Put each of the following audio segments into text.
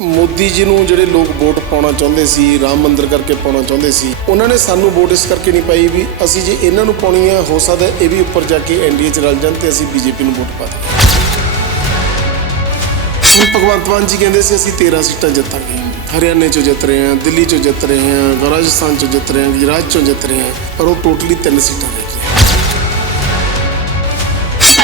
ਮੋਦੀ ਜੀ ਨੂੰ ਜਿਹੜੇ ਲੋਕ ਵੋਟ ਪਾਉਣਾ ਚਾਹੁੰਦੇ ਸੀ, ਰਾਮ ਮੰਦਿਰ ਕਰਕੇ ਪਾਉਣਾ ਚਾਹੁੰਦੇ ਸੀ, ਉਹਨਾਂ ਨੇ ਸਾਨੂੰ ਵੋਟ ਇਸ ਕਰਕੇ ਨਹੀਂ ਪਾਈ ਵੀ ਅਸੀਂ ਜੇ ਇਹਨਾਂ ਨੂੰ ਪਾਉਣੀ ਹੈ, ਹੋ ਸਕਦਾ ਇਹ ਵੀ ਉੱਪਰ ਜਾ ਕੇ ਐਨਡੀਏ ਚ ਰਲ ਜਾਣ ਤੇ ਅਸੀਂ ਬੀਜੇਪੀ ਨੂੰ ਵੋਟ ਪਾ ਦਈਏ। ਭਗਵੰਤ ਮਾਨ ਜੀ ਕਹਿੰਦੇ ਸੀ, ਅਸੀਂ 13 ਸੀਟਾਂ ਜਿੱਤਾਂਗੇ ਹਰਿਆਣੇ ਚੋਂ ਜਿੱਤ ਰਹੇ ਹਾਂ, ਦਿੱਲੀ ਚੋਂ ਜਿੱਤ ਰਹੇ ਹਾਂ, ਰਾਜਸਥਾਨ ਚੋਂ ਜਿੱਤ ਰਹੇ ਹਾਂ, ਗੁਜਰਾਤ ਚੋਂ ਜਿੱਤ ਰਹੇ ਹਾਂ, ਪਰ ਉਹ ਟੋਟਲੀ ਤਿੰਨ ਸੀਟਾਂ ਰਹਿ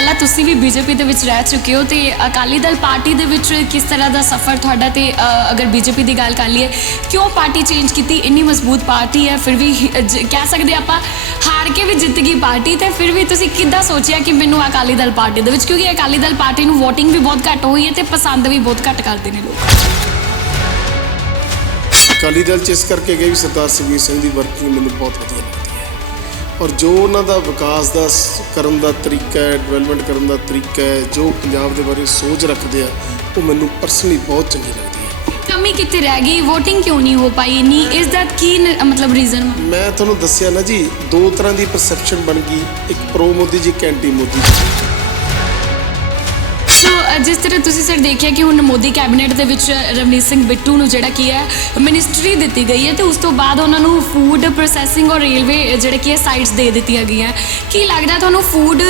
ਪਹਿਲਾਂ ਤੁਸੀਂ ਵੀ ਬੀਜੇਪੀ ਦੇ ਵਿੱਚ ਰਹਿ ਚੁੱਕੇ ਹੋ ਤੇ ਅਕਾਲੀ ਦਲ ਪਾਰਟੀ ਦੇ ਵਿੱਚ ਕਿਸ ਤਰ੍ਹਾਂ ਦਾ ਸਫ਼ਰ ਤੁਹਾਡਾ ਤੇ ਅ, ਅਗਰ ਬੀਜੇਪੀ ਦੀ ਗੱਲ ਕਰ ਲਈਏ ਕਿਉਂ ਪਾਰਟੀ ਚੇਂਜ ਕੀਤੀ? ਇੰਨੀ ਮਜ਼ਬੂਤ ਪਾਰਟੀ ਹੈ ਫਿਰ ਵੀ ਹ- ਜ- ਕਹਿ ਸਕਦੇ ਆਪਾਂ ਹਾਰ ਕੇ ਵੀ ਜਿੱਤ ਗਈ ਪਾਰਟੀ ਤੇ ਫਿਰ ਵੀ ਤੁਸੀਂ ਕਿੱਦਾਂ ਸੋਚਿਆ ਕਿ ਮੈਨੂੰ ਅਕਾਲੀ ਦਲ ਪਾਰਟੀ ਦੇ ਵਿੱਚ? ਕਿਉਂਕਿ ਅਕਾਲੀ ਦਲ ਪਾਰਟੀ ਨੂੰ ਵੋਟਿੰਗ ਵੀ ਬਹੁਤ ਘੱਟ ਹੋਈ ਹੈ ਤੇ ਪਸੰਦ ਵੀ ਬਹੁਤ ਘੱਟ ਕਰਦੇ ਨੇ ਲੋਕ। ਅਕਾਲੀ ਦਲ ਚ ਇਸ ਕਰਕੇ ਗਏ ਵੀ ਸਰਦਾਰ ਸੁਖਬੀਰ ਸਿੰਘ ਦੀ ਵਰਕਿੰਗ ਮੈਨੂੰ ਬਹੁਤ ਵਧੀਆ ਲੱਗਦੀ ਔਰ ਜੋ ਉਹਨਾਂ ਦਾ ਵਿਕਾਸ ਦਾ ਕਰਨ ਦਾ ਤਰੀਕਾ ਹੈ ਡਿਵੈਲਪਮੈਂਟ ਕਰਨ ਦਾ ਤਰੀਕਾ ਹੈ ਜੋ ਪੰਜਾਬ ਦੇ ਬਾਰੇ ਸੋਚ ਰੱਖਦੇ ਆ ਉਹ ਮੈਨੂੰ ਪਰਸਨਲੀ ਬਹੁਤ ਚੰਗੀ ਲੱਗਦੀ ਹੈ। ਕਮੀ ਕਿੱਥੇ ਰਹਿ ਗਈ? VOTING ਕਿਉਂ ਨਹੀਂ ਹੋ ਪਾਈ ਇੰਨੀ? ਇਸ ਦਾ ਕੀ ਨ- ਮਤਲਬ ਰੀਜ਼ਨ ਮੈਂ ਤੁਹਾਨੂੰ ਦੱਸਿਆ ਨਾ ਜੀ ਦੋ ਤਰ੍ਹਾਂ ਦੀ ਪਰਸੈਪਸ਼ਨ ਬਣ ਗਈ ਇੱਕ ਪ੍ਰੋ ਮੋਦੀ ਜੀ ਇੱਕ ਐਂਟੀ ਮੋਦੀ ਜੀ। ਸੋ ਅ, ਜਿਸ ਤਰ੍ਹਾਂ ਤੁਸੀਂ ਸਰ ਦੇਖਿਆ ਕਿ ਹੁਣ ਮੋਦੀ ਕੈਬਨਿਟ ਦੇ ਵਿੱਚ ਰਵਨੀਤ ਸਿੰਘ ਬਿੱਟੂ ਨੂੰ ਜਿਹੜਾ ਕੀ ਹੈ ਮਿਨਿਸਟਰੀ ਦਿੱਤੀ ਗਈ ਹੈ ਤੇ ਉਸ ਤੋਂ ਬਾਅਦ ਉਹਨਾਂ ਨੂੰ ਫੂਡ ਪ੍ਰੋਸੈਸਿੰਗ ਔਰ ਰੇਲਵੇ ਜਿਹੜੇ ਕੀ ਹੈ ਸਾਈਟਸ ਦੇ ਦਿੱਤੀਆਂ ਗਈਆਂ। ਕੀ ਲੱਗਦਾ ਤੁਹਾਨੂੰ ਫੂਡ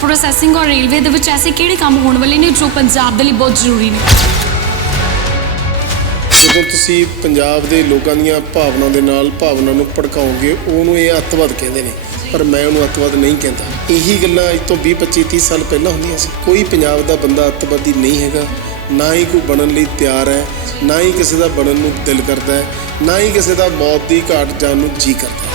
ਪ੍ਰੋਸੈਸਿੰਗ ਔਰ ਰੇਲਵੇ ਦੇ ਵਿੱਚ ਐਸੇ ਕਿਹੜੇ ਕੰਮ ਹੋਣ ਵਾਲੇ ਨੇ ਜੋ ਪੰਜਾਬ ਦੇ ਲਈ ਬਹੁਤ ਜ਼ਰੂਰੀ ਨੇ? ਜਦੋਂ ਤੁਸੀਂ ਪੰਜਾਬ ਦੇ ਲੋਕਾਂ ਦੀਆਂ ਭਾਵਨਾ ਦੇ ਨਾਲ ਭਾਵਨਾ ਨੂੰ ਭੜਕਾਓਗੇ ਉਹਨੂੰ ਇਹ ਅੱਤਵਾਦ ਕਹਿੰਦੇ ਨੇ। ਪਰ ਮੈਂ ਉਹਨੂੰ ਅੱਤਵਾਦ ਨਹੀਂ ਕਹਿੰਦਾ। ਇਹੀ ਗੱਲਾਂ ਅੱਜ ਤੋਂ 20 25 30 ਸਾਲ ਪਹਿਲਾਂ ਹੁੰਦੀਆਂ ਸੀ। ਕੋਈ ਪੰਜਾਬ ਦਾ ਬੰਦਾ ਅੱਤਵਾਦੀ ਨਹੀਂ ਹੈਗਾ। ਨਾ ਹੀ ਕੋਈ ਬਣਨ ਲਈ ਤਿਆਰ ਹੈ, ਨਾ ਹੀ ਕਿਸੇ ਦਾ ਬਣਨ ਨੂੰ ਦਿਲ ਕਰਦਾ ਹੈ, ਨਾ ਹੀ ਕਿਸੇ ਦਾ ਮੌਤ ਦੀ ਘਾਟ ਜਾਣ ਨੂੰ ਜੀ ਕਰਦਾ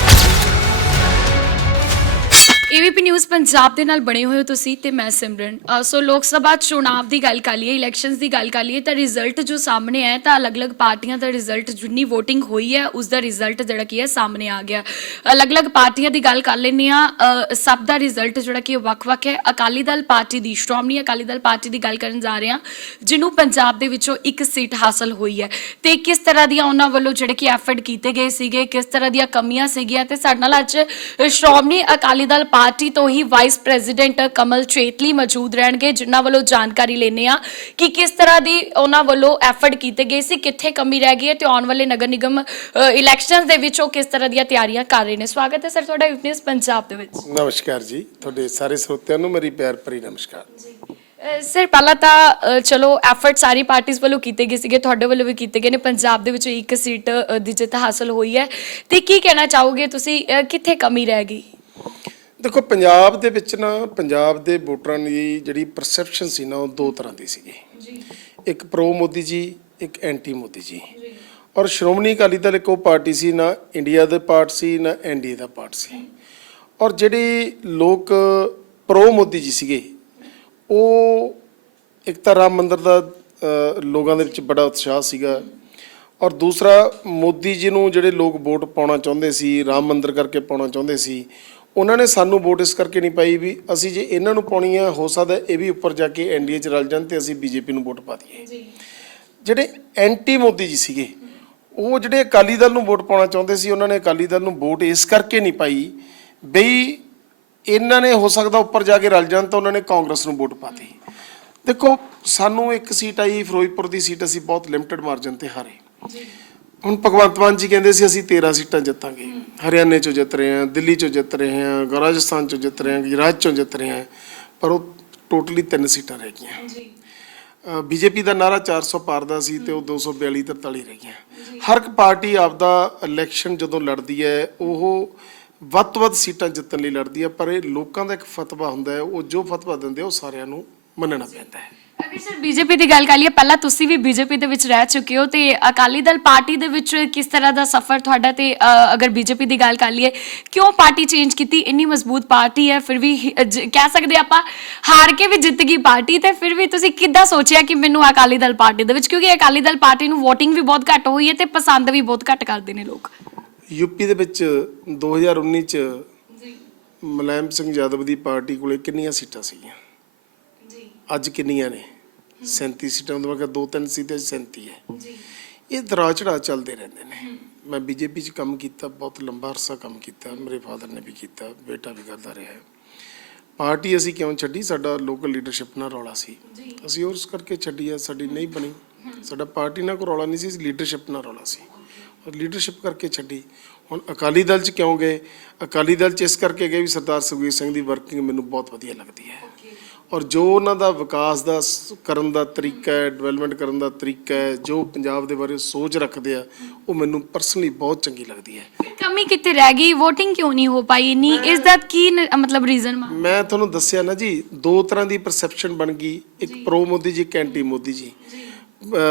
ਏਵੀਪੀ ਨਿਊਜ਼ ਪੰਜਾਬ ਦੇ ਨਾਲ ਬਣੇ ਹੋਏ ਹੋ ਤੁਸੀਂ ਤੇ ਮੈਂ ਸਿਮਰਨ। ਅ, ਸੋ ਲੋਕ ਸਭਾ ਚੁਣਾਵ ਦੀ ਗੱਲ ਕਰ ਲਈਏ ਇਲੈਕਸ਼ਨਸ ਦੀ ਗੱਲ ਕਰ ਲਈਏ ਤਾਂ ਰਿਜ਼ਲਟ ਜੋ ਸਾਹਮਣੇ ਆਇਆ ਤਾਂ ਅਲੱਗ-ਅਲੱਗ ਪਾਰਟੀਆਂ ਦਾ ਰਿਜ਼ਲਟ ਜਿੰਨੀ VOTING ਹੋਈ ਹੈ ਉਸ ਦਾ ਰਿਜ਼ਲਟ ਜਿਹੜਾ ਕੀ ਹੈ ਸਾਹਮਣੇ ਆ ਗਿਆ। ਅਲੱਗ-ਅਲੱਗ ਪਾਰਟੀਆਂ ਦੀ ਗੱਲ ਕਰ ਲੈਂਦੇ ਆ ਸਭ ਦਾ ਰਿਜ਼ਲਟ ਜਿਹੜਾ ਕਿ ਉਹ ਵੱਖ-ਵੱਖ ਹੈ। ਅਕਾਲੀ ਦਲ ਪਾਰਟੀ ਦੀ ਸ਼੍ਰੋਮਣੀ ਅਕਾਲੀ ਦਲ ਪਾਰਟੀ ਦੀ ਗੱਲ ਕਰਨ ਜਾ ਰਹੇ ਹਾਂ ਜਿਹਨੂੰ ਪੰਜਾਬ ਦੇ ਵਿੱਚੋਂ ਇੱਕ ਸੀਟ ਹਾਸਲ ਹੋਈ ਹੈ। ਤੇ ਕਿਸ ਤਰ੍ਹਾਂ ਦੀਆਂ ਉਹਨਾਂ ਵੱਲੋਂ ਜਿਹੜੇ ਕਿ ਐਫਰਟ ਕੀਤੇ ਗਏ ਸੀਗੇ ਕਿਸ ਤਰ੍ਹਾਂ ਦੀਆਂ ਕਮੀਆਂ ਸੀਗੀਆਂ ਤੇ ਸਾਡੇ ਨਾਲ ਅੱਜ ਸ਼੍ਰੋਮਣੀ ਅਕਾਲੀ ਦਲ ਪਾਰਟੀ ਤੋਂ ਹੀ ਵਾਈਸ ਪ੍ਰੈਜ਼ੀਡੈਂਟ ਕਮਲ ਚੇਤਲੀ ਮੌਜੂਦ ਰਹਿਣਗੇ ਜਿਨ੍ਹਾਂ ਵੱਲੋਂ ਜਾਣਕਾਰੀ ਲੈਣੇ ਆ ਕਿ ਕਿਸ ਤਰ੍ਹਾਂ ਦੀ ਉਹਨਾਂ ਵੱਲੋਂ ਐਫਰਟ ਕੀਤੇ ਗਏ ਸੀ ਕਿੱਥੇ ਕਮੀ ਰਹਿ ਗਈ ਹੈ ਤੇ ਆਉਣ ਵਾਲੇ ਨਗਰ ਨਿਗਮ ਇਲੈਕਸ਼ਨਸ ਦੇ ਵਿੱਚ ਉਹ ਕਿਸ ਤਰ੍ਹਾਂ ਦੀਆਂ ਤਿਆਰੀਆਂ ਕਰ ਰਹੇ ਨੇ। ਸਵਾਗਤ ਹੈ ਸਰ ਤੁਹਾਡਾ ਯੂਪੀਐਸ ਪੰਜਾਬ ਦੇ ਵਿੱਚ। ਨਮਸਕਾਰ ਜੀ ਤੁਹਾਡੇ ਸਾਰੇ ਸਰੋਤਿਆਂ ਨੂੰ ਮੇਰੀ ਪਿਆਰ ਭਰੀ ਨਮਸਕਾਰ। ਸਰ ਪਹਿਲਾਂ ਤਾਂ ਚਲੋ ਐਫਰਟ ਸਾਰੀ ਪਾਰਟੀਆਂ ਵੱਲੋਂ ਕੀਤੇ ਗਏ ਸੀਗੇ ਤੁਹਾਡੇ ਵੱਲੋਂ ਵੀ ਕੀਤੇ ਗਏ ਨੇ। ਪੰਜਾਬ ਦੇ ਵਿੱਚੋਂ ਇੱਕ ਸੀਟ ਦੀ ਜਿੱਤ ਹਾਸਲ ਹੋਈ ਹੈ। ਤੇ ਕੀ ਕਹਿਣਾ ਚਾਹੋਗੇ ਤੁਸੀਂ ਕਿੱਥੇ ਕਮੀ ਰਹਿ ਗਈ? ਦੇਖੋ ਪੰਜਾਬ ਦੇ ਵਿੱਚ ਨਾ ਪੰਜਾਬ ਦੇ ਵੋਟਰਾਂ ਦੀ ਜਿਹੜੀ ਪਰਸੈਪਸ਼ਨ ਸੀ ਨਾ ਉਹ ਦੋ ਤਰ੍ਹਾਂ ਦੀ ਸੀਗੀ। ਇੱਕ ਪ੍ਰੋ ਮੋਦੀ ਜੀ ਇੱਕ ਐਂਟੀ ਮੋਦੀ ਜੀ। ਔਰ ਸ਼੍ਰੋਮਣੀ ਅਕਾਲੀ ਦਲ ਇੱਕ ਉਹ ਪਾਰਟੀ ਸੀ ਨਾ ਇੰਡੀਆ ਦੇ ਪਾਰਟ ਸੀ ਨਾ ਐਨਡੀਏ ਦਾ ਪਾਰਟ ਸੀ। ਔਰ ਜਿਹੜੇ ਲੋਕ ਪ੍ਰੋ ਮੋਦੀ ਜੀ ਸੀਗੇ ਉਹ ਇੱਕ ਤਾਂ ਰਾਮ ਮੰਦਿਰ ਦਾ ਲੋਕਾਂ ਦੇ ਵਿੱਚ ਬੜਾ ਉਤਸ਼ਾਹ ਸੀਗਾ। ਔਰ ਦੂਸਰਾ ਮੋਦੀ ਜੀ ਨੂੰ ਜਿਹੜੇ ਲੋਕ ਵੋਟ ਪਾਉਣਾ ਚਾਹੁੰਦੇ ਸੀ ਰਾਮ ਮੰਦਿਰ ਕਰਕੇ ਪਾਉਣਾ ਚਾਹੁੰਦੇ ਸੀ ਉਹਨਾਂ ਨੇ ਸਾਨੂੰ ਵੋਟ ਇਸ ਕਰਕੇ ਨਹੀਂ ਪਾਈ ਵੀ ਅਸੀਂ ਜੇ ਇਹਨਾਂ ਨੂੰ ਪਾਉਣੀ ਆ ਹੋ ਸਕਦਾ ਇਹ ਵੀ ਉੱਪਰ ਜਾ ਕੇ ਐਨਡੀਏ ਚ ਰਲ ਜਾਣ ਤੇ ਅਸੀਂ ਬੀਜੇਪੀ ਨੂੰ ਵੋਟ ਪਾ ਦਈਏ। ਜਿਹੜੇ ਐਂਟੀ ਮੋਦੀ ਜੀ ਸੀਗੇ ਉਹ ਜਿਹੜੇ ਅਕਾਲੀ ਦਲ ਨੂੰ ਵੋਟ ਪਾਉਣਾ ਚਾਹੁੰਦੇ ਸੀ ਉਹਨਾਂ ਨੇ ਅਕਾਲੀ ਦਲ ਨੂੰ ਵੋਟ ਇਸ ਕਰਕੇ ਨਹੀਂ ਪਾਈ ਬਈ ਇਹਨਾਂ ਨੇ ਹੋ ਸਕਦਾ ਉੱਪਰ ਜਾ ਕੇ ਰਲ ਜਾਣ ਤਾਂ ਉਹਨਾਂ ਨੇ ਕਾਂਗਰਸ ਨੂੰ ਵੋਟ ਪਾਤੀ ਦੇਖੋ ਸਾਨੂੰ ਇੱਕ ਸੀਟ ਆਈ ਫਿਰੋਜ਼ਪੁਰ ਦੀ ਸੀਟ ਅਸੀਂ ਬਹੁਤ ਲਿਮਟਿਡ ਮਾਰਜਨ ਤੇ ਹਾਰੇ। ਹੁਣ ਭਗਵੰਤ ਮਾਨ ਜੀ ਕਹਿੰਦੇ ਸੀ ਅਸੀਂ 13 ਸੀਟਾਂ ਜਿੱਤਾਂਗੇ। ਹਰਿਆਣੇ ਚੋਂ ਜਿੱਤ ਰਹੇ ਹਾਂ ਦਿੱਲੀ ਚੋਂ ਜਿੱਤ ਰਹੇ ਹਾਂ ਰਾਜਸਥਾਨ ਚੋਂ ਜਿੱਤ ਰਹੇ ਹਾਂ ਗੁਜਰਾਤ ਚੋਂ ਜਿੱਤ ਰਹੇ ਹਾਂ ਪਰ ਉਹ ਟੋਟਲੀ ਤਿੰਨ ਸੀਟਾਂ ਰਹਿ ਗਈਆਂ। ਬੀਜੇਪੀ ਦਾ ਨਾਰਾ 400 ਪਾਰ ਦਾ ਸੀ ਤੇ ਉਹ 242 43 ਰਹਿ ਗਈਆਂ। ਹਰ ਇੱਕ ਪਾਰਟੀ ਆਪਦਾ ਇਲੈਕਸ਼ਨ ਜਦੋਂ ਲੜਦੀ ਹੈ ਉਹ ਵੱਧ ਤੋਂ ਵੱਧ ਸੀਟਾਂ ਜਿੱਤਣ ਲਈ ਲੜਦੀ ਹੈ ਪਰ ਇਹ ਲੋਕਾਂ ਦਾ ਇੱਕ ਫਤਵਾ ਹੁੰਦਾ ਹੈ ਉਹ ਜੋ ਫਤਵਾ ਦਿੰਦੇ ਉਹ ਸਾਰਿਆਂ ਨੂੰ ਮੰਨਣਾ ਪੈਂਦਾ ਹੈ। ਅਗਰ ਸਰ ਬੀਜੇਪੀ ਦੀ ਗੱਲ ਕਰ ਲਈਏ ਪਹਿਲਾਂ ਤੁਸੀਂ ਵੀ ਬੀਜੇਪੀ ਦੇ ਵਿੱਚ ਰਹਿ ਚੁੱਕੇ ਹੋ ਤੇ ਅਕਾਲੀ ਦਲ ਪਾਰਟੀ ਦੇ ਵਿੱਚ ਕਿਸ ਤਰ੍ਹਾਂ ਦਾ ਸਫ਼ਰ ਤੁਹਾਡਾ ਤੇ ਅ, ਅਗਰ ਬੀਜੇਪੀ ਦੀ ਗੱਲ ਕਰ ਲਈਏ ਕਿਉਂ ਪਾਰਟੀ ਚੇਂਜ ਕੀਤੀ? ਇੰਨੀ ਮਜ਼ਬੂਤ ਪਾਰਟੀ ਹੈ ਫਿਰ ਵੀ ਹ- ਜ- ਕਹਿ ਸਕਦੇ ਆਪਾਂ ਹਾਰ ਕੇ ਵੀ ਜਿੱਤ ਗਈ ਪਾਰਟੀ ਤੇ ਫਿਰ ਵੀ ਤੁਸੀਂ ਕਿੱਦਾਂ ਸੋਚਿਆ ਕਿ ਮੈਨੂੰ ਅਕਾਲੀ ਦਲ ਪਾਰਟੀ ਦੇ ਵਿੱਚ? ਕਿਉਂਕਿ ਅਕਾਲੀ ਦਲ ਪਾਰਟੀ ਨੂੰ VOTING ਵੀ ਬਹੁਤ ਘੱਟ ਹੋਈ ਹੈ ਤੇ ਪਸੰਦ ਵੀ ਬਹੁਤ ਘੱਟ ਕਰਦੇ ਨੇ ਲੋਕ। ਯੂਪੀ ਦੇ ਵਿੱਚ 2019 ਚ ਮੁਲਾਇਮ ਸਿੰਘ ਯਾਦਵ ਦੀ ਪਾਰਟੀ ਕੋਲੇ ਕਿੰਨੀਆਂ ਸੀਟਾਂ ਸੀਗੀਆਂ? ਜੀ। ਅੱਜ ਕਿੰਨੀਆਂ ਨੇ? 37 ਸੀਟਾਂ ਤੋਂ ਬਾਅਦ ਦੋ ਤਿੰਨ ਸੀ ਤੇ 37 ਹੈ। ਜੀ ਇਹ ਦਰਾਅ ਚੜਾਅ ਚੱਲਦੇ ਰਹਿੰਦੇ ਨੇ। ਮੈਂ ਬੀਜੇਪੀ 'ਚ ਕੰਮ ਕੀਤਾ ਬਹੁਤ ਲੰਬਾ ਅਰਸਾ ਕੰਮ ਕੀਤਾ ਮੇਰੇ ਫਾਦਰ ਨੇ ਵੀ ਕੀਤਾ ਬੇਟਾ ਵੀ ਕਰਦਾ ਰਿਹਾ। ਪਾਰਟੀ ਅਸੀਂ ਕਿਉਂ ਛੱਡੀ? ਸਾਡਾ ਲੋਕਲ ਲੀਡਰਸ਼ਿਪ ਨਾਲ ਰੌਲਾ ਸੀ। ਅਸੀਂ ਉਸ ਕਰਕੇ ਛੱਡੀ ਆ ਸਾਡੀ ਨਹੀਂ ਬਣੀ। ਸਾਡਾ ਪਾਰਟੀ ਨਾਲ ਕੋਈ ਰੌਲਾ ਨਹੀਂ ਸੀ ਲੀਡਰਸ਼ਿਪ ਨਾਲ ਰੌਲਾ ਸੀ। ਔਰ ਲੀਡਰਸ਼ਿਪ ਕਰਕੇ ਛੱਡੀ। ਹੁਣ ਅਕਾਲੀ ਦਲ 'ਚ ਕਿਉਂ ਗਏ? ਅਕਾਲੀ ਦਲ 'ਚ ਇਸ ਕਰਕੇ ਗਏ ਵੀ ਸਰਦਾਰ ਸੁਖਬੀਰ ਸਿੰਘ ਦੀ ਵਰਕਿੰਗ ਮੈਨੂੰ ਬਹੁਤ ਵਧੀਆ ਲੱਗਦੀ ਹੈ। ਔਰ ਜੋ ਉਹਨਾਂ ਦਾ ਵਿਕਾਸ ਦਾ ਕਰਨ ਦਾ ਤਰੀਕਾ ਹੈ ਡਿਵੈਲਪਮੈਂਟ ਕਰਨ ਦਾ ਤਰੀਕਾ ਹੈ ਜੋ ਪੰਜਾਬ ਦੇ ਬਾਰੇ ਸੋਚ ਰੱਖਦੇ ਆ ਉਹ ਮੈਨੂੰ ਪਰਸਨਲੀ ਬਹੁਤ ਚੰਗੀ ਲੱਗਦੀ ਹੈ। ਕਮੀ ਕਿੱਥੇ ਰਹਿ ਗਈ? VOTING ਕਿਉਂ ਨਹੀਂ ਹੋ ਪਾਈ? ਇੰਨੀ ਇਸ ਦਾ ਕੀ ਨ- ਮਤਲਬ ਰੀਜ਼ਨ ਮਾ ਮੈਂ ਤੁਹਾਨੂੰ ਦੱਸਿਆ ਨਾ ਜੀ ਦੋ ਤਰ੍ਹਾਂ ਦੀ ਪਰਸੈਪਸ਼ਨ ਬਣ ਗਈ ਇੱਕ ਪ੍ਰੋ ਮੋਦੀ ਜੀ ਇੱਕ ਐਂਟੀ ਮੋਦੀ ਜੀ।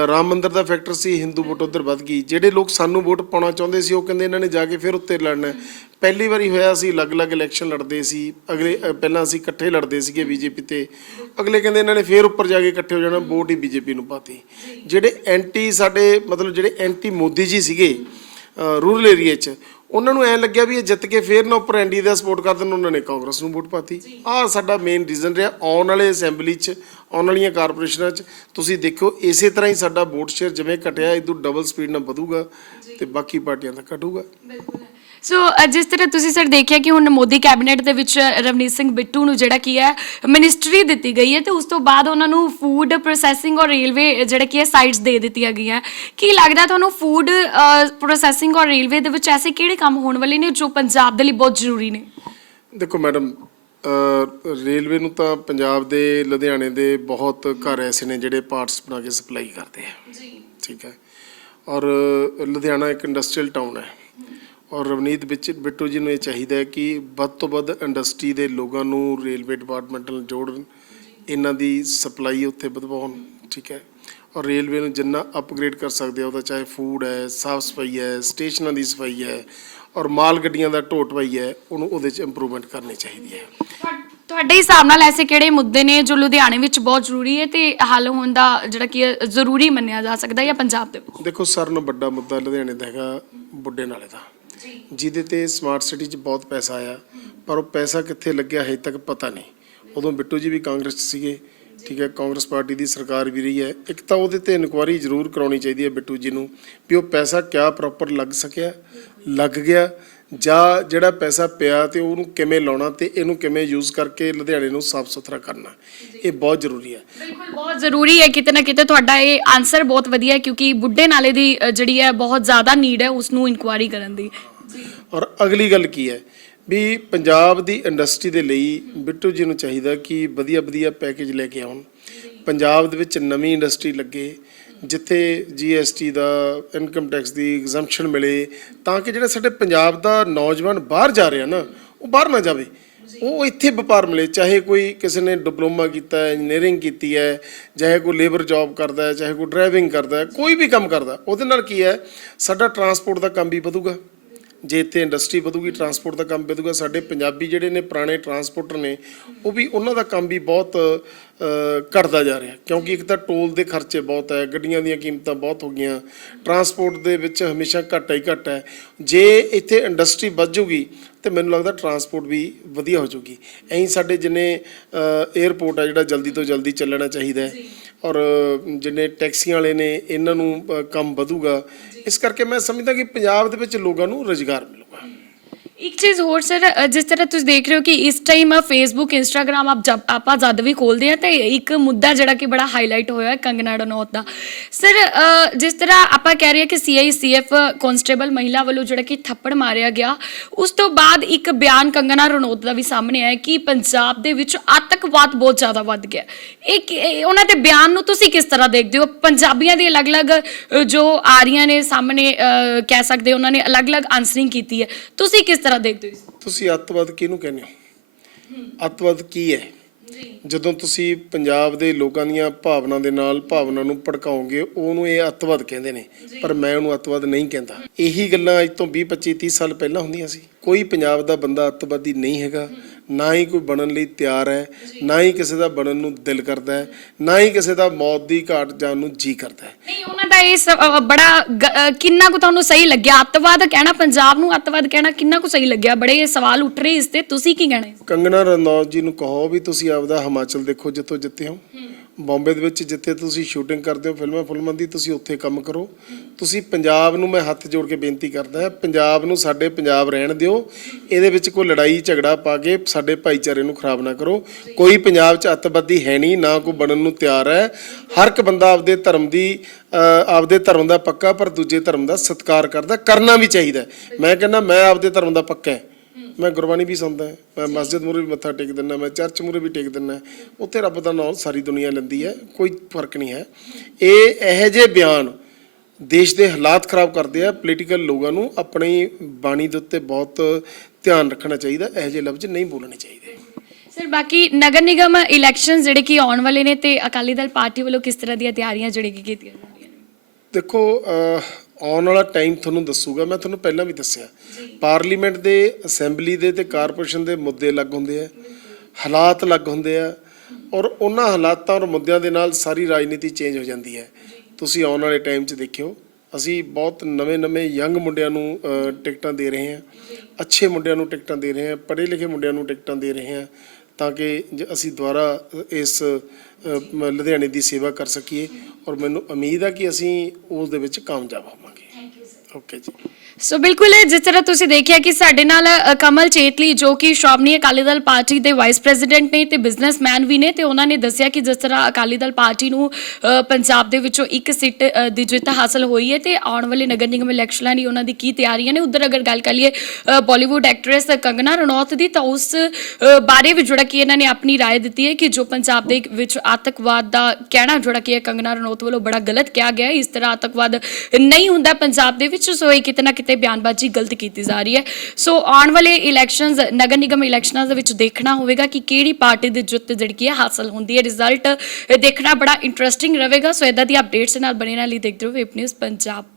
ਰਾਮ ਮੰਦਿਰ ਦਾ ਫੈਕਟਰ ਸੀ, ਹਿੰਦੂ ਵੋਟ ਉਧਰ ਵੱਧ ਗਈ। ਜਿਹੜੇ ਲੋਕ ਸਾਨੂੰ ਵੋਟ ਪਾਉਣਾ ਚਾਹੁੰਦੇ ਸੀ, ਉਹ ਕਹਿੰਦੇ ਇਹਨਾਂ ਨੇ ਜਾ ਕੇ ਫਿਰ ਉੱਤੇ ਲੜਨਾ ਪਹਿਲੀ ਵਾਰੀ ਹੋਇਆ ਸੀ, ਅਲੱਗ-ਅਲੱਗ ਇਲੈਕਸ਼ਨ ਲੜਦੇ ਸੀ। ਅਗਲੇ ਪਹਿਲਾਂ ਅਸੀਂ ਇਕੱਠੇ ਲੜਦੇ ਸੀਗੇ ਬੀਜੇਪੀ ਤੇ। ਅਗਲੇ ਕਹਿੰਦੇ ਇਹਨਾਂ ਨੇ ਫਿਰ ਉੱਪਰ ਜਾ ਕੇ ਇਕੱਠੇ ਹੋ ਜਾਣਾ, ਵੋਟ ਹੀ ਬੀਜੇਪੀ ਨੂੰ ਪਾਤੀ। ਜਿਹੜੇ ਐਂਟੀ ਸਾਡੇ, ਮਤਲਬ ਜਿਹੜੇ ਐਂਟੀ ਮੋਦੀ ਜੀ ਸੀਗੇ ਰੂਰਲ ਏਰੀਆ 'ਚ ਉਹਨਾਂ ਨੂੰ ਐ ਲੱਗਿਆ ਵੀ ਇਹ ਜਿੱਤ ਕੇ ਫੇਰ ਨਾ ਉੱਪਰ ਐਨਡੀ ਦਾ ਸਪੋਰਟ ਕਰ ਦੇਣ ਉਹਨਾਂ ਨੇ ਕਾਂਗਰਸ ਨੂੰ ਵੋਟ ਪਾਤੀ। ਆਹ ਸਾਡਾ ਮੇਨ ਰੀਜ਼ਨ ਰਿਹਾ ਆਉਣ ਵਾਲੇ ਅਸੈਂਬਲੀ 'ਚ ਆਉਣ ਵਾਲੀਆਂ ਕਾਰਪੋਰੇਸ਼ਨਾਂ 'ਚ। ਤੁਸੀਂ ਦੇਖੋ ਇਸੇ ਤਰ੍ਹਾਂ ਹੀ ਸਾਡਾ ਵੋਟ ਸ਼ੇਅਰ ਜਿਵੇਂ ਘਟਿਆ ਇਦੋਂ ਡਬਲ ਸਪੀਡ ਨਾਲ ਵਧੂਗਾ ਤੇ ਬਾਕੀ ਪਾਰਟੀਆਂ ਦਾ ਘਟੂਗਾ। ਸੋ ਅ, ਜਿਸ ਤਰ੍ਹਾਂ ਤੁਸੀਂ ਸਰ ਦੇਖਿਆ ਕਿ ਹੁਣ ਮੋਦੀ ਕੈਬਨਿਟ ਦੇ ਵਿੱਚ ਰਵਨੀਤ ਸਿੰਘ ਬਿੱਟੂ ਨੂੰ ਜਿਹੜਾ ਕੀ ਹੈ ਮਿਨਿਸਟਰੀ ਦਿੱਤੀ ਗਈ ਹੈ ਤੇ ਉਸ ਤੋਂ ਬਾਅਦ ਉਹਨਾਂ ਨੂੰ ਫੂਡ ਪ੍ਰੋਸੈਸਿੰਗ ਔਰ ਰੇਲਵੇ ਜਿਹੜਾ ਕੀ ਹੈ ਸਾਈਟਸ ਦੇ ਦਿੱਤੀਆਂ ਗਈਆਂ। ਕੀ ਲੱਗਦਾ ਤੁਹਾਨੂੰ ਫੂਡ ਪ੍ਰੋਸੈਸਿੰਗ ਔਰ ਰੇਲਵੇ ਦੇ ਵਿੱਚ ਐਸੇ ਕਿਹੜੇ ਕੰਮ ਹੋਣ ਵਾਲੇ ਨੇ ਜੋ ਪੰਜਾਬ ਦੇ ਲਈ ਬਹੁਤ ਜ਼ਰੂਰੀ ਨੇ? ਦੇਖੋ ਮੈਡਮ ਰੇਲਵੇ ਨੂੰ ਤਾਂ ਪੰਜਾਬ ਦੇ ਲੁਧਿਆਣੇ ਦੇ ਬਹੁਤ ਘਰ ਐਸੇ ਨੇ ਜਿਹੜੇ ਪਾਰਟਸ ਬਣਾ ਕੇ ਸਪਲਾਈ ਕਰਦੇ ਆ। ਜੀ। ਠੀਕ ਹੈ। ਔਰ ਲੁਧਿਆਣਾ ਇੱਕ ਇੰਡਸਟਰੀਅਲ ਟਾਊਨ ਹੈ। ਔਰ ਰਵਨੀਤ ਵਿੱਚ ਬਿੱਟੂ ਜੀ ਨੂੰ ਇਹ ਚਾਹੀਦਾ ਹੈ ਕਿ ਵੱਧ ਤੋਂ ਵੱਧ ਇੰਡਸਟਰੀ ਦੇ ਲੋਕਾਂ ਨੂੰ ਰੇਲਵੇ ਡਿਪਾਰਟਮੈਂਟ ਨਾਲ ਜੋੜਨ ਇਹਨਾਂ ਦੀ ਸਪਲਾਈ ਉੱਥੇ ਵਧਵਾਉਣ ਠੀਕ ਹੈ। ਔਰ ਰੇਲਵੇ ਨੂੰ ਜਿੰਨਾ ਅਪਗ੍ਰੇਡ ਕਰ ਸਕਦੇ ਆ ਉਹਦਾ ਚਾਹੇ ਫੂਡ ਹੈ ਸਾਫ਼ ਸਫ਼ਾਈ ਹੈ ਸਟੇਸ਼ਨਾਂ ਦੀ ਸਫ਼ਾਈ ਹੈ ਔਰ ਮਾਲ ਗੱਡੀਆਂ ਦਾ ਢੋਟ ਢੁਆਈ ਹੈ ਉਹਨੂੰ ਉਹਦੇ 'ਚ ਇੰਪਰੂਵਮੈਂਟ ਕਰਨੀ ਚਾਹੀਦੀ ਹੈ। ਤੁਹਾ- ਤੁਹਾਡੇ ਹਿਸਾਬ ਨਾਲ ਐਸੇ ਕਿਹੜੇ ਮੁੱਦੇ ਨੇ ਜੋ ਲੁਧਿਆਣੇ ਵਿੱਚ ਬਹੁਤ ਜ਼ਰੂਰੀ ਹੈ ਤੇ ਹੱਲ ਹੋਣ ਦਾ ਜਿਹੜਾ ਕੀ ਜ਼ਰੂਰੀ ਮੰਨਿਆ ਜਾ ਸਕਦਾ ਹੈ ਜਾਂ ਪੰਜਾਬ ਦੇ ਵਿੱਚ? ਦੇਖੋ ਸਾਰਿਆਂ ਨਾਲੋਂ ਵੱਡਾ ਮੁੱਦਾ ਲੁਧਿਆਣੇ ਦਾ ਹੈਗਾ ਬੁੱਢੇ ਨਾਲੇ ਦਾ। ਜਿਹਦੇ ਤੇ ਸਮਾਰਟ ਸਿਟੀ 'ਚ ਬਹੁਤ ਪੈਸਾ ਆਇਆ। ਪਰ ਉਹ ਪੈਸਾ ਕਿੱਥੇ ਲੱਗਿਆ ਹਜੇ ਤੱਕ ਪਤਾ ਨਹੀਂ। ਉਦੋਂ ਬਿੱਟੂ ਜੀ ਵੀ ਕਾਂਗਰਸ 'ਚ ਸੀਗੇ। ਠੀਕ ਹੈ ਕਾਂਗਰਸ ਪਾਰਟੀ ਦੀ ਸਰਕਾਰ ਵੀ ਰਹੀ ਹੈ। ਇੱਕ ਤਾਂ ਉਹਦੇ ਤੇ ਇਨਕੁਆਰੀ ਜ਼ਰੂਰ ਕਰਾਉਣੀ ਚਾਹੀਦੀ ਹੈ ਬਿੱਟੂ ਜੀ ਨੂੰ ਵੀ ਉਹ ਪੈਸਾ ਕਿਆ ਪ੍ਰੋਪਰ ਲੱਗ ਸਕਿਆ ਲੱਗ ਗਿਆ ਜਾਂ ਜਿਹੜਾ ਪੈਸਾ ਪਿਆ ਤੇ ਉਹਨੂੰ ਕਿਵੇਂ ਲਾਉਣਾ ਤੇ ਇਹਨੂੰ ਕਿਵੇਂ ਯੂਜ਼ ਕਰਕੇ ਲੁਧਿਆਣੇ ਨੂੰ ਸਾਫ਼ ਸੁਥਰਾ ਕਰਨਾ। ਇਹ ਬਹੁਤ ਜ਼ਰੂਰੀ ਹੈ। ਬਿਲਕੁਲ ਬਹੁਤ ਜ਼ਰੂਰੀ ਹੈ ਕਿਤੇ ਨਾ ਕਿਤੇ ਤੁਹਾਡਾ ਇਹ ਆਨਸਰ ਬਹੁਤ ਵਧੀਆ ਹੈ ਕਿਉਂਕਿ ਬੁੱਢੇ ਨਾਲੇ ਦੀ ਜਿਹੜੀ ਹੈ ਬਹੁਤ ਜ਼ਿਆਦਾ ਨੀਡ ਹੈ ਉਸ ਨੂੰ ਇਨਕੁਆਇਰੀ ਕਰਨ ਦੀ। ਔਰ ਅਗਲੀ ਗੱਲ ਕੀ ਹੈ? ਵੀ ਪੰਜਾਬ ਦੀ ਇੰਡਸਟਰੀ ਦੇ ਲਈ ਬਿੱਟੂ ਜੀ ਨੂੰ ਚਾਹੀਦਾ ਕਿ ਵਧੀਆ ਵਧੀਆ ਪੈਕੇਜ ਲੈ ਕੇ ਆਉਣ। ਪੰਜਾਬ ਦੇ ਵਿੱਚ ਨਵੀਂ ਇੰਡਸਟਰੀ ਲੱਗੇ, ਜਿੱਥੇ GST ਦਾ ਇਨਕਮ ਟੈਕਸ ਦੀ ਐਗਜ਼ੈਂਪਸ਼ਨ ਮਿਲੇ, ਤਾਂ ਕਿ ਜਿਹੜਾ ਸਾਡੇ ਪੰਜਾਬ ਦਾ ਨੌਜਵਾਨ ਬਾਹਰ ਜਾ ਰਿਹਾ ਨਾ, ਉਹ ਬਾਹਰ ਨਾ ਜਾਵੇ। ਉਹ ਇੱਥੇ ਵਪਾਰ ਮਿਲੇ, ਚਾਹੇ ਕੋਈ ਕਿਸੇ ਨੇ ਡਿਪਲੋਮਾ ਕੀਤਾ ਹੈ ਇੰਜੀਨੀਅਰਿੰਗ ਕੀਤੀ ਹੈ, ਚਾਹੇ ਕੋਈ ਲੇਬਰ ਜੌਬ ਕਰਦਾ ਹੈ, ਚਾਹੇ ਕੋਈ ਡਰਾਈਵਿੰਗ ਕਰਦਾ ਹੈ, ਕੋਈ ਵੀ ਕੰਮ ਕਰਦਾ, ਉਹਦੇ ਨਾਲ ਕੀ ਹੈ? ਸਾਡਾ ਟਰਾਂਸਪੋਰਟ ਦਾ ਕੰਮ ਵੀ ਵਧੂਗਾ। ਜੇ ਇੱਥੇ ਇੰਡਸਟਰੀ ਵਧੂਗੀ ਟਰਾਂਸਪੋਰਟ ਦਾ ਕੰਮ ਵਧੂਗਾ ਸਾਡੇ ਪੰਜਾਬੀ ਜਿਹੜੇ ਨੇ ਪੁਰਾਣੇ ਟਰਾਂਸਪੋਰਟਰ ਨੇ ਉਹ ਵੀ ਉਹਨਾਂ ਦਾ ਕੰਮ ਵੀ ਬਹੁਤ ਅ, ਘਟਦਾ ਜਾ ਰਿਹਾ। ਕਿਉਂਕਿ ਇੱਕ ਤਾਂ ਟੋਲ ਦੇ ਖਰਚੇ ਬਹੁਤ ਹੈ ਗੱਡੀਆਂ ਦੀਆਂ ਕੀਮਤਾਂ ਬਹੁਤ ਹੋ ਗਈਆਂ ਟਰਾਂਸਪੋਰਟ ਦੇ ਵਿੱਚ ਹਮੇਸ਼ਾ ਘਾਟਾ ਹੀ ਘਾਟਾ ਹੈ। ਜੇ ਇੱਥੇ ਇੰਡਸਟਰੀ ਵੱਧ ਜੂਗੀ ਤੇ ਮੈਨੂੰ ਲੱਗਦਾ ਟਰਾਂਸਪੋਰਟ ਵੀ ਵਧੀਆ ਹੋ ਜੂਗੀ ਐਂ ਸਾਡੇ ਜਿੰਨੇ 에ਅਰਪੋਰਟ ਆ ਜਿਹੜਾ ਜਲਦੀ ਤੋਂ ਜਲਦੀ ਚੱਲਣਾ ਚਾਹੀਦਾ ਹੈ। ਔਰ ਜਿੰਨੇ ਟੈਕਸੀਆਂ ਵਾਲੇ ਨੇ ਇਹਨਾਂ ਨੂੰ ਕੰਮ ਵਧੂਗਾ। ਇਸ ਕਰਕੇ ਮੈਂ ਸਮਝਦਾ ਕਿ ਪੰਜਾਬ ਦੇ ਵਿੱਚ ਲੋਕਾਂ ਨੂੰ ਰੁਜ਼ਗਾਰ ਮਿਲੂਗਾ ਇੱਕ ਚੀਜ਼ ਹੋਰ, ਸਰ ਜਿਸ ਤਰ੍ਹਾਂ ਤੁਸੀਂ ਦੇਖ ਰਹੇ ਹੋ ਕਿ ਇਸ ਟਾਈਮ ਫੇਸਬੁੱਕ ਇੰਸਟਾਗ੍ਰam ਆਪ ਜਦ ਆਪਾਂ ਜਦ ਵੀ ਖੋਲਦੇ ਆ ਤੇ ਇੱਕ ਮੁੱਦਾ ਜਿਹੜਾ ਕਿ ਬੜਾ ਹਾਈਲਾਈਟ ਹੋਇਆ ਹੈ ਕੰਗਨਾ ਰਣੌਤ ਦਾ। ਸਰ ਜਿਸ ਤਰ੍ਹਾਂ ਆਪਾਂ ਕਹਿ ਰਹੇ ਹਾਂ ਕਿ ਸੀਆਈਸੀਐਫ ਕਨਸਟੇਬਲ ਮਹਿਲਾ ਵੱਲੋਂ ਜਿਹੜਾ ਕਿ ਥੱਪੜ ਮਾਰਿਆ ਗਿਆ, ਉਸ ਤੋਂ ਬਾਅਦ ਇੱਕ ਬਿਆਨ ਕੰਗਨਾ ਰਣੌਤ ਦਾ ਵੀ ਸਾਹਮਣੇ ਆਇਆ ਕਿ ਪੰਜਾਬ ਦੇ ਵਿੱਚ ਆਤੰਕਵਾਦ ਬਹੁਤ ਜ਼ਿਆਦਾ ਵੱਧ ਗਿਆ। ਇਹ ਕਿ- ਉਹਨਾਂ ਦੇ ਬਿਆਨ ਨੂੰ ਤੁਸੀਂ ਕਿਸ ਤਰ੍ਹਾਂ ਦੇਖਦੇ ਹੋ? ਪੰਜਾਬੀਆਂ ਦੀ ਅਲੱਗ-ਅਲੱਗ ਜੋ ਆ ਰਹੀਆਂ ਨੇ ਸਾਹਮਣੇ ਕਹਿ ਸਕਦੇ ਉਹਨਾਂ ਨੇ ਅਲੱਗ-ਅਲੱਗ ਆਨਸਰਿੰਗ ਕੀਤੀ ਹੈ। ਤੁਸੀਂ ਕਿਸ ਤਰ੍ਹਾਂ ਦੇਖਦੇ ਹੋ ਇਸ ਨੂੰ? ਤੁਸੀਂ ਅੱਤਵਾਦ ਕਿਹਨੂੰ ਕਹਿੰਦੇ ਹੋ? ਅੱਤਵਾਦ ਕੀ ਹੈ? ਜਦੋਂ ਤੁਸੀਂ ਪੰਜਾਬ ਦੇ ਲੋਕਾਂ ਦੀਆਂ ਭਾਵਨਾ ਦੇ ਨਾਲ ਭਾਵਨਾ ਨੂੰ ਭੜਕਾਓਗੇ ਉਹਨੂੰ ਇਹ ਅੱਤਵਾਦ ਕਹਿੰਦੇ ਨੇ। ਪਰ ਮੈਂ ਉਹਨੂੰ ਅੱਤਵਾਦ ਨਹੀਂ ਕਹਿੰਦਾ। ਇਹੀ ਗੱਲਾਂ ਅੱਜ ਤੋਂ 20 25 30 ਸਾਲ ਪਹਿਲਾਂ ਹੁੰਦੀਆਂ ਸੀ। ਕੋਈ ਪੰਜਾਬ ਦਾ ਬੰਦਾ ਅੱਤਵਾਦੀ ਨਹੀਂ ਹੈਗਾ। ਨਾ ਹੀ ਕੋਈ ਬਣਨ ਲਈ ਤਿਆਰ ਹੈ ਨਾ ਹੀ ਕਿਸੇ ਦਾ ਬਣਨ ਨੂੰ ਦਿਲ ਕਰਦਾ ਹੈ ਨਾ ਹੀ ਕਿਸੇ ਦਾ ਮੌਤ ਦੀ ਘਾਟ ਜਾਣ ਨੂੰ ਜੀ ਕਰਦਾ ਹੈ। ਨਹੀਂ ਉਹਨਾਂ ਦਾ ਇਹ ਅ, ਬੜਾ ਗ- ਅ, ਕਿੰਨਾ ਕੁ ਤੁਹਾਨੂੰ ਸਹੀ ਲੱਗਿਆ? ਅੱਤਵਾਦ ਕਹਿਣਾ ਪੰਜਾਬ ਨੂੰ ਅੱਤਵਾਦ ਕਹਿਣਾ ਕਿੰਨਾ ਕੁ ਸਹੀ ਲੱਗਿਆ? ਬੜੇ ਇਹ ਸਵਾਲ ਉੱਠ ਰਹੇ ਇਸ ਤੇ ਤੁਸੀਂ ਕੀ ਕਹਿਣਾ ਹੈ? ਕੰਗਨਾ ਰਣੌਤ ਜੀ ਨੂੰ ਕਹੋ ਵੀ ਤੁਸੀਂ ਆਪਦਾ ਹਿਮਾਚਲ ਦੇਖੋ ਜਿੱਥੋਂ ਜਿੱਤੇ ਹੋ। ਬੰਬੇ ਦੇ ਵਿੱਚ ਜਿੱਥੇ ਤੁਸੀਂ ਸ਼ੂਟਿੰਗ ਕਰਦੇ ਹੋ ਫਿਲਮਾਂ ਫਿਲਮਾਂ ਦੀ ਤੁਸੀਂ ਉੱਥੇ ਕੰਮ ਕਰੋ। ਤੁਸੀਂ ਪੰਜਾਬ ਨੂੰ ਮੈਂ ਹੱਥ ਜੋੜ ਕੇ ਬੇਨਤੀ ਕਰਦਾ ਪੰਜਾਬ ਨੂੰ ਸਾਡੇ ਪੰਜਾਬ ਰਹਿਣ ਦਿਓ। ਇਹਦੇ ਵਿੱਚ ਕੋਈ ਲੜਾਈ ਝਗੜਾ ਪਾ ਕੇ ਸਾਡੇ ਭਾਈਚਾਰੇ ਨੂੰ ਖਰਾਬ ਨਾ ਕਰੋ। ਕੋਈ ਪੰਜਾਬ 'ਚ ਅੱਤਵਾਦੀ ਹੈ ਨਹੀਂ, ਨਾ ਕੋਈ ਬਣਨ ਨੂੰ ਤਿਆਰ ਹੈ। ਹਰ ਇੱਕ ਬੰਦਾ ਆਪਦੇ ਧਰਮ ਦੀ ਆਪਦੇ ਧਰਮ ਦਾ ਪੱਕਾ ਪਰ ਦੂਜੇ ਧਰਮ ਦਾ ਸਤਿਕਾਰ ਕਰਦਾ, ਕਰਨਾ ਵੀ ਚਾਹੀਦਾ ਮੈਂ ਕਹਿੰਦਾ, ਮੈਂ ਆਪਦੇ ਧਰਮ ਦਾ ਪੱਕਾ ਹੈ। ਮੈਂ ਗੁਰਬਾਣੀ ਵੀ ਸੁਣਦਾ ਮੈਂ ਮਸਜਿਦ ਮੂਰੇ ਵੀ ਮੱਥਾ ਟੇਕ ਦਿੰਦਾ ਮੈਂ ਚਰਚ ਮੂਰੇ ਵੀ ਟੇਕ ਦਿੰਦਾ ਉੱਥੇ ਰੱਬ ਦਾ ਨਾਮ ਸਾਰੀ ਦੁਨੀਆ ਲੈਂਦੀ ਹੈ ਕੋਈ ਫ਼ਰਕ ਨਹੀਂ ਹੈ। ਇਹ ਇਹੋ ਜਿਹੇ ਬਿਆਨ ਦੇਸ਼ ਦੇ ਹਾਲਾਤ ਖਰਾਬ ਕਰਦੇ ਆ ਪੋਲੀਟੀਕਲ ਲੋਕਾਂ ਨੂੰ ਆਪਣੀ ਬਾਣੀ ਦੇ ਉੱਤੇ ਬਹੁਤ ਧਿਆਨ ਰੱਖਣਾ ਚਾਹੀਦਾ ਇਹੋ ਜਿਹੇ ਲਫ਼ਜ਼ ਨਹੀਂ ਬੋਲਣੇ ਚਾਹੀਦੇ। ਸਰ ਬਾਕੀ ਨਗਰ ਨਿਗਮ ਇਲੈਕਸ਼ਨ ਜਿਹੜੇ ਕਿ ਆਉਣ ਵਾਲੇ ਨੇ ਤੇ ਅਕਾਲੀ ਦਲ ਪਾਰਟੀ ਵੱਲੋਂ ਕਿਸ ਤਰ੍ਹਾਂ ਦੀਆਂ ਤਿਆਰੀਆਂ ਜਿਹੜੇ ਕਿ ਕੀਤੀਆਂ ਜਾ ਰਹੀਆਂ ਨੇ? ਦੇਖੋ ਆਉਣ ਵਾਲਾ ਟਾਈਮ ਤੁਹਾਨੂੰ ਦੱਸੂਗਾ ਮੈਂ ਤੁਹਾਨੂੰ ਪਹਿਲਾਂ ਵੀ ਦੱਸਿਆ। ਪਾਰਲੀਮੈਂਟ ਦੇ ਅਸੈਂਬਲੀ ਦੇ ਤੇ ਕਾਰਪੋਰੇਸ਼ਨ ਦੇ ਮੁੱਦੇ ਅਲੱਗ ਹੁੰਦੇ ਆ ਹਾਲਾਤ ਅਲੱਗ ਹੁੰਦੇ ਆ ਔਰ ਉਹਨਾਂ ਹਾਲਾਤਾਂ ਔਰ ਮੁੱਦਿਆਂ ਦੇ ਨਾਲ ਸਾਰੀ ਰਾਜਨੀਤੀ ਚੇਂਜ ਹੋ ਜਾਂਦੀ ਹੈ। ਤੁਸੀਂ ਆਉਣ ਵਾਲੇ ਟਾਈਮ 'ਚ ਦੇਖਿਓ ਅਸੀਂ ਬਹੁਤ ਨਵੇਂ-ਨਵੇਂ ਯੰਗ ਮੁੰਡਿਆਂ ਨੂੰ ਟਿਕਟਾਂ ਦੇ ਰਹੇ ਹਾਂ। ਅੱਛੇ ਮੁੰਡਿਆਂ ਨੂੰ ਟਿਕਟਾਂ ਦੇ ਰਹੇ ਹਾਂ ਪੜ੍ਹੇ ਲਿਖੇ ਮੁੰਡਿਆਂ ਨੂੰ ਟਿਕਟਾਂ ਦੇ ਰਹੇ ਹਾਂ ਤਾਂ ਕਿ ਅਸੀਂ ਦੁਬਾਰਾ ਇਸ ਲੁਧਿਆਣੇ ਦੀ ਸੇਵਾ ਕਰ ਸਕੀਏ ਔਰ ਮੈਨੂੰ ਉਮੀਦ ਹੈ ਕਿ ਅਸੀਂ ਉਸ ਦੇ ਵਿੱਚ ਕਾਮਯਾਬ ਹੋਵਾਂਗੇ। ਓਕੇ ਜੀ ਸੋ ਬਿਲਕੁਲ ਜਿਸ ਤਰ੍ਹਾਂ ਤੁਸੀਂ ਦੇਖਿਆ ਕਿ ਸਾਡੇ ਨਾਲ ਅ, ਕਮਲ ਚੇਤਲੀ ਜੋ ਕਿ ਸ਼੍ਰੋਮਣੀ ਅਕਾਲੀ ਦਲ ਪਾਰਟੀ ਦੇ ਵਾਈਸ ਪ੍ਰੈਜ਼ੀਡੈਂਟ ਨੇ ਤੇ ਬਿਜ਼ਨਸਮੈਨ ਵੀ ਨੇ ਤੇ ਉਹਨਾਂ ਨੇ ਦੱਸਿਆ ਕਿ ਜਿਸ ਤਰ੍ਹਾਂ ਅਕਾਲੀ ਦਲ ਪਾਰਟੀ ਨੂੰ ਅ, ਪੰਜਾਬ ਦੇ ਵਿੱਚੋਂ ਇੱਕ ਸੀਟ ਅ, ਦੀ ਜਿੱਤ ਹਾਸਲ ਹੋਈ ਹੈ ਤੇ ਆਉਣ ਵਾਲੇ ਨਗਰ ਨਿਗਮ ਇਲੈਕਸ਼ਨਾਂ ਦੀ ਉਹਨਾਂ ਦੀ ਕੀ ਤਿਆਰੀਆਂ ਨੇ ਉਧਰ ਅਗਰ ਗੱਲ ਕਰੀਏ ਅ, ਬਾਲੀਵੁੱਡ ਐਕਟਰੈਸ ਕੰਗਨਾ ਰਣੌਤ ਦੀ ਤਾਂ ਉਸ ਅ, ਬਾਰੇ ਵੀ ਜਿਹੜਾ ਕਿ ਇਹਨਾਂ ਨੇ ਆਪਣੀ رائے ਦਿੱਤੀ ਹੈ ਕਿ ਜੋ ਪੰਜਾਬ ਦੇ ਵਿੱਚ ਆਤੰਕਵਾਦ ਦਾ ਕਹਿਣਾ ਜਿਹੜਾ ਕਿ ਹੈ ਕੰਗਨਾ ਰਣੌਤ ਵੱਲੋਂ ਬੜਾ ਗਲਤ ਕਿਹਾ ਗਿਆ ਹੈ ਇਸ ਤਰ੍ਹਾਂ ਆਤੰਕਵਾਦ ਨਹੀਂ ਹੁੰਦਾ ਪੰਜਾਬ ਦੇ ਵਿੱਚ ਸੋ ਇਹ ਕਿਤੇ ਨਾ ਕਿਤੇ ਬਿਆਨਬਾਜ਼ੀ ਗਲਤ ਕੀਤੀ ਜਾ ਰਹੀ ਹੈ। ਸੋ ਆਉਣ ਵਾਲੇ ਇਲੈਕਸ਼ਨਸ ਨਗਰ ਨਿਗਮ ਇਲੈਕਸ਼ਨਾਂ ਦੇ ਵਿੱਚ ਦੇਖਣਾ ਹੋਵੇਗਾ ਕਿ ਕਿਹੜੀ ਪਾਰਟੀ ਦੀ ਜਿੱਤ ਜਿਹੜੀ ਕੀ ਹੈ ਹਾਸਲ ਹੁੰਦੀ ਹੈ। ਰਿਜ਼ਲਟ ਦੇਖਣਾ ਬੜਾ ਇੰਟਰਸਟਿੰਗ ਰਹੇਗਾ। ਸੋ ਇਦਾਂ ਦੀ ਅਪਡੇਟਸ ਨਾਲ ਬਣੇ ਨਾਲ ਲਈ ਦੇਖਦੇ ਰਹੋ ਵੇਬ ਨਿਊਜ਼ ਪੰਜਾਬ।